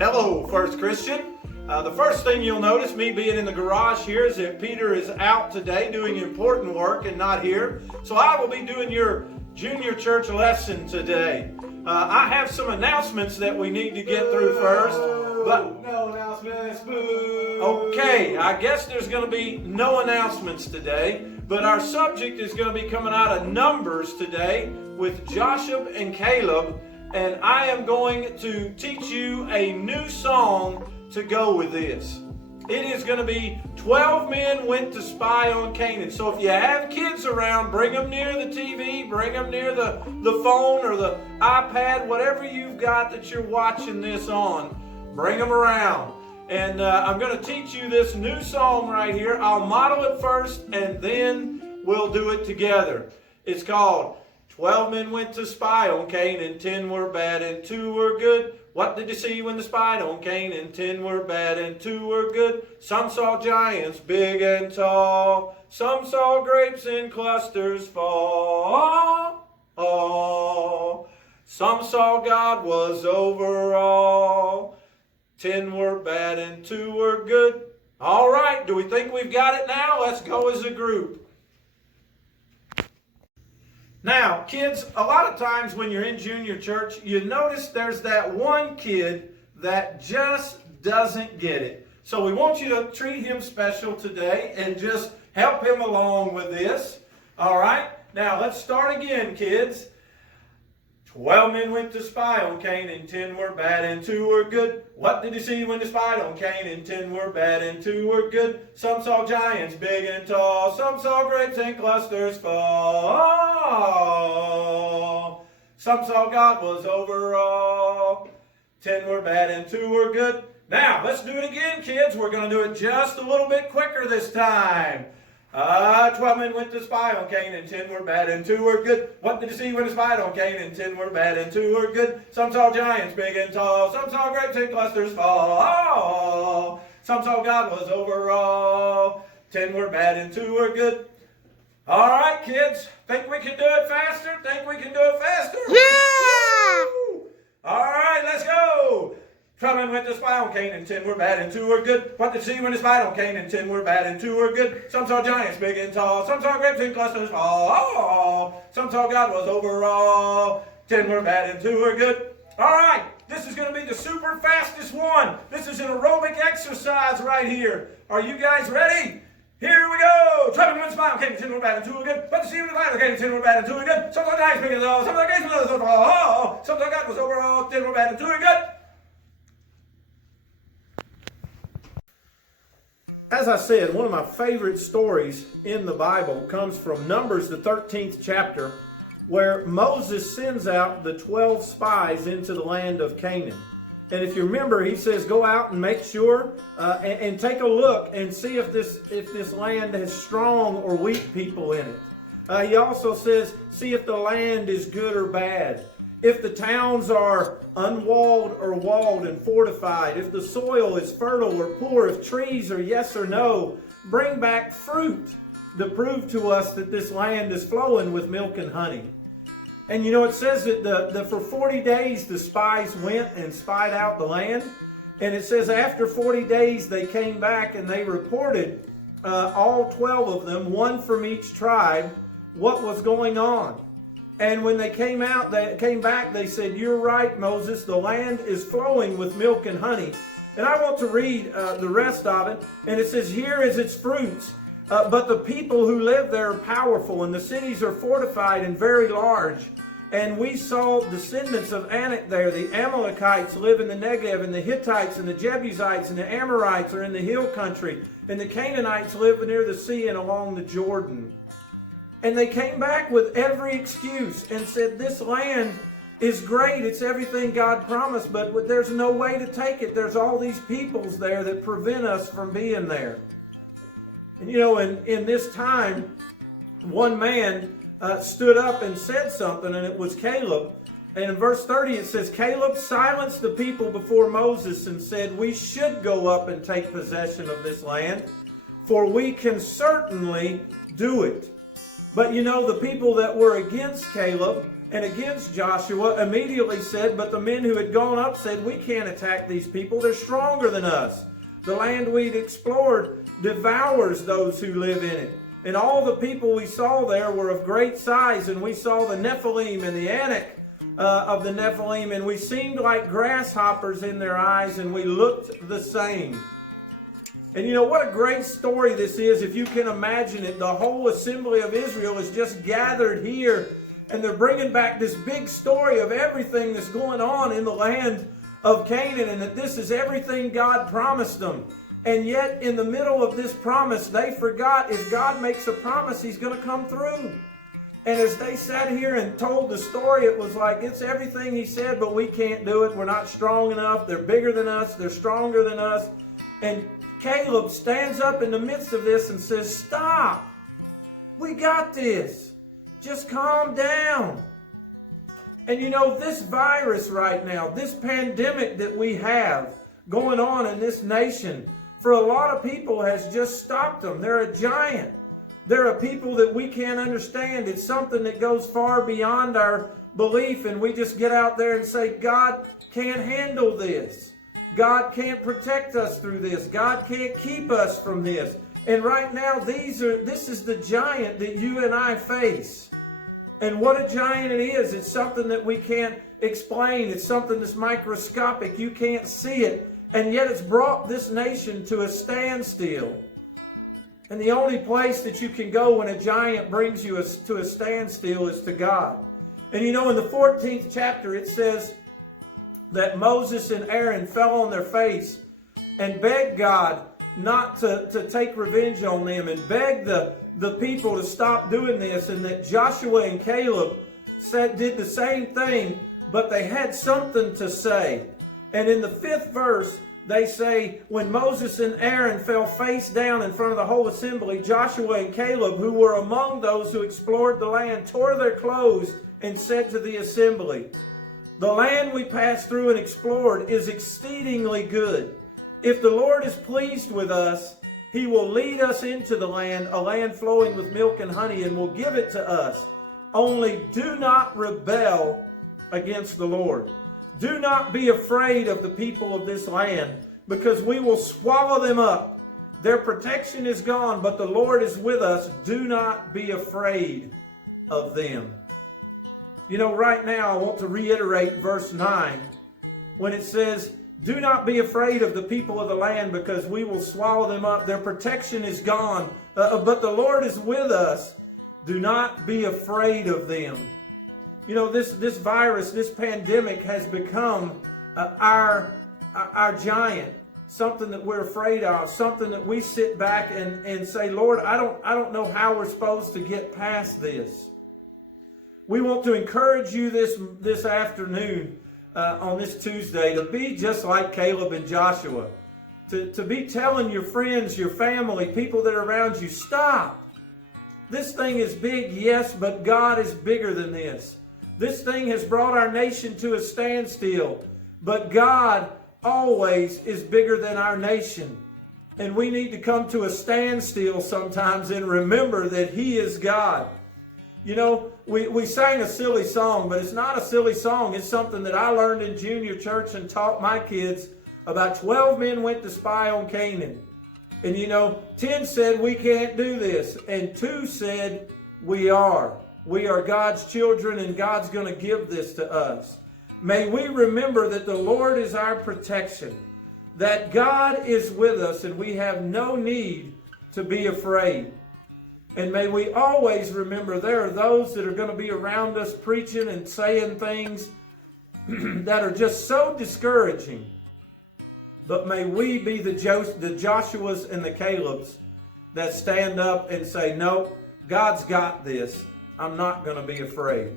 Hello, First Christian. The first thing you'll notice, me being in the garage here, is that Peter is out today doing important work and not here. So I will be doing your junior church lesson today. I have some announcements that we need to get through first. But no announcements, boo! Okay, I guess there's going to be no announcements today, but our subject is going to be coming out of Numbers today with Joshua and Caleb, and I am going to teach you a new song to go with this. It is going to be 12 men went to spy on Canaan. So if you have kids around, bring them near the TV, bring them near the phone or the iPad, whatever you've got that you're watching this on, bring them around. And I'm going to teach you this new song right here. I'll model it first and then we'll do it together. It's called 12 men went to spy on Canaan, 10 were bad and 2 were good. What did you see when they spied on Canaan? 10 were bad and 2 were good. Some saw giants big and tall. Some saw grapes in clusters fall. Some saw God was over all. 10 were bad and 2 were good. All right, do we think we've got it now? Let's go as a group. Now, kids, a lot of times when you're in junior church, you notice there's that one kid that just doesn't get it. So we want you to treat him special today and just help him along with this. All right? Now, let's start again, kids. 12 men went to spy on Canaan, 10 were bad and 2 were good. What did you see when they spied on Canaan? 10 were bad and 2 were good. Some saw giants big and tall. Some saw grapes in clusters fall. Some saw God was over all. 10 were bad and 2 were good. Now, let's do it again, kids. We're going to do it just a little bit quicker this time. 12 men went to spy on Canaan, 10 were bad and 2 were good. What did you see when they spied on Canaan? 10 were bad and 2 were good. Some saw giants big and tall. Some saw grapes in clusters fall. Some saw God was over all. 10 were bad and 2 were good. All right, kids. Think we can do it faster? Think we can do it faster? Yeah! Woo! All right, let's go. 12 men went to spy on Canaan, 10 were bad and 2 were good. What did you see when they spied on Canaan? 10 were bad and 2 were good. Some saw giants big and tall. Some saw grapes in clusters fall. Some saw God was over all. 10 were bad and 2 were good. All right, this is going to be the super fastest one. This is an aerobic exercise right here. Are you guys ready? Here we go. 12 men went to spy on Canaan, 10 were bad and 2 were good. What did you see when they spied on Canaan? 10 were bad and 2 were good. Some saw giants big and tall. Some saw grapes in clusters fall. Some saw God was over all. 10 were bad and 2 were good. As I said, one of my favorite stories in the Bible comes from Numbers, the 13th chapter, where Moses sends out the 12 spies into the land of Canaan. And if you remember, he says, go out and make sure and take a look and see if this land has strong or weak people in it. He also says, see if the land is good or bad. If the towns are unwalled or walled and fortified, if the soil is fertile or poor, if trees are yes or no, bring back fruit to prove to us that this land is flowing with milk and honey. And you know, it says that for 40 days the spies went and spied out the land. And it says after 40 days they came back and they reported, all 12 of them, one from each tribe, what was going on. And when they came back, they said, you're right, Moses, the land is flowing with milk and honey. And I want to read the rest of it. And it says, here is its fruits. But the people who live there are powerful, and the cities are fortified and very large. And we saw descendants of Anak there. The Amalekites live in the Negev, and the Hittites and the Jebusites and the Amorites are in the hill country. And the Canaanites live near the sea and along the Jordan. And they came back with every excuse and said, this land is great. It's everything God promised, but there's no way to take it. There's all these peoples there that prevent us from being there. And you know, in this time, one man stood up and said something, and it was Caleb. And in verse 30 it says, Caleb silenced the people before Moses and said, we should go up and take possession of this land, for we can certainly do it. But you know, the people that were against Caleb and against Joshua immediately said, but the men who had gone up said, we can't attack these people. They're stronger than us. The land we'd explored devours those who live in it. And all the people we saw there were of great size, and we saw the Nephilim and the Anak of the Nephilim, and we seemed like grasshoppers in their eyes, and we looked the same. And you know what a great story this is, if you can imagine it. The whole assembly of Israel is just gathered here, and they're bringing back this big story of everything that's going on in the land of Canaan, and that this is everything God promised them. And yet, in the middle of this promise, they forgot if God makes a promise, He's going to come through. And as they sat here and told the story, it was like, it's everything He said, but we can't do it. We're not strong enough. They're bigger than us. They're stronger than us. And Caleb stands up in the midst of this and says, stop. We got this. Just calm down. And you know, this virus right now, this pandemic that we have going on in this nation, for a lot of people has just stopped them. They're a giant. They're a people that we can't understand. It's something that goes far beyond our belief, and we just get out there and say, God can't handle this. God can't protect us through this. God can't keep us from this. And right now, this is the giant that you and I face. And what a giant it is. It's something that we can't explain. It's something that's microscopic. You can't see it. And yet it's brought this nation to a standstill. And the only place that you can go when a giant brings you to a standstill is to God. And you know, in the 14th chapter, it says that Moses and Aaron fell on their face and begged God not to take revenge on them, and begged the people to stop doing this, and that Joshua and Caleb did the same thing, but they had something to say. And in the 5th verse, they say, when Moses and Aaron fell face down in front of the whole assembly, Joshua and Caleb, who were among those who explored the land, tore their clothes and said to the assembly, the land we passed through and explored is exceedingly good. If the Lord is pleased with us, He will lead us into the land, a land flowing with milk and honey, and will give it to us. Only do not rebel against the Lord. Do not be afraid of the people of this land, because we will swallow them up. Their protection is gone, but the Lord is with us. Do not be afraid of them. You know, right now I want to reiterate verse 9 when it says, do not be afraid of the people of the land, because we will swallow them up. Their protection is gone, but the Lord is with us. Do not be afraid of them. You know, this virus, this pandemic has become our giant, something that we're afraid of, something that we sit back and say, Lord, I don't know how we're supposed to get past this. We want to encourage you this afternoon, on this Tuesday, to be just like Caleb and Joshua, to be telling your friends, your family, people that are around you, stop. This thing is big, yes, but God is bigger than this. This thing has brought our nation to a standstill, but God always is bigger than our nation. And we need to come to a standstill sometimes and remember that He is God. You know, we sang a silly song, but it's not a silly song. It's something that I learned in junior church and taught my kids. About 12 men went to spy on Canaan. And you know, 10 said we can't do this, and 2 said we are. We are God's children, and God's going to give this to us. May we remember that the Lord is our protection, that God is with us, and we have no need to be afraid. And may we always remember there are those that are going to be around us preaching and saying things that are just so discouraging. But may we be the Joshuas and the Calebs that stand up and say, no, God's got this. I'm not going to be afraid.